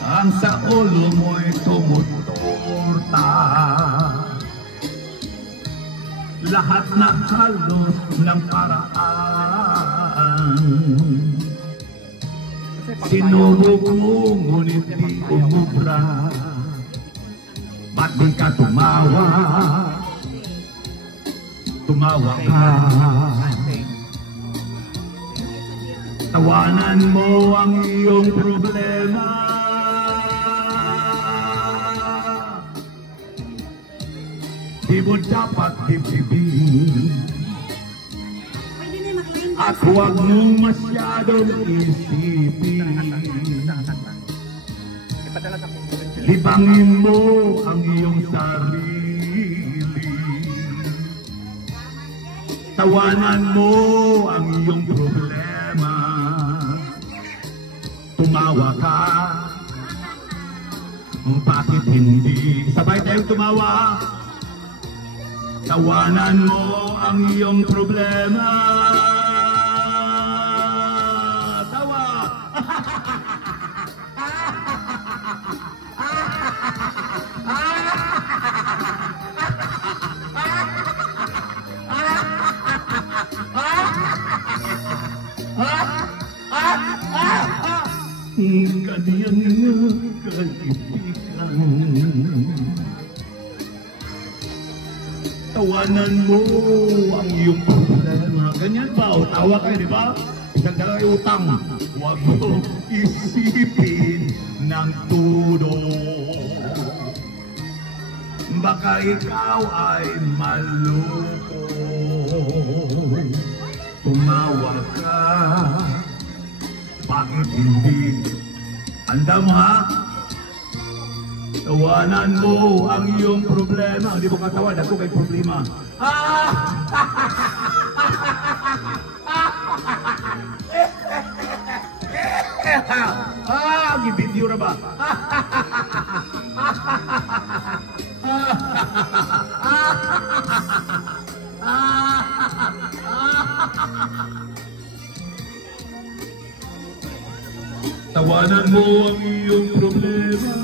ang sa ulo mo'y tumutorta. Lahat na halos ng paraan sinubok mo, ngunit di umubra. Ba't di ka tumawa? Tumawa ka. Tawanan mo ang iyong problema. Di mo dapat dibdibin. At huwag mong masyadong isipin. Libangin mo ang iyong sarili. Tawanan mo ang iyong problema. Tumawa ka. Bakit hindi? Sabay tayong tumawa. Tawanan mo ang iyong problema. Tawa! Kanyang kaibigan. Tawanan mo ang iyong problema. Ganyan ba? O tawa kayo, di ba? Isang dalawang utang. Huwag mo isipin ng todo. Baka ikaw ay maloko. Tumawa ka. Bakit hindi? Handa mo ha? Tawanan mo ang iyong problema. Hindi mo katawan, ako kay problema. Gibidyo na ba? Tawanan mo ang iyong problema.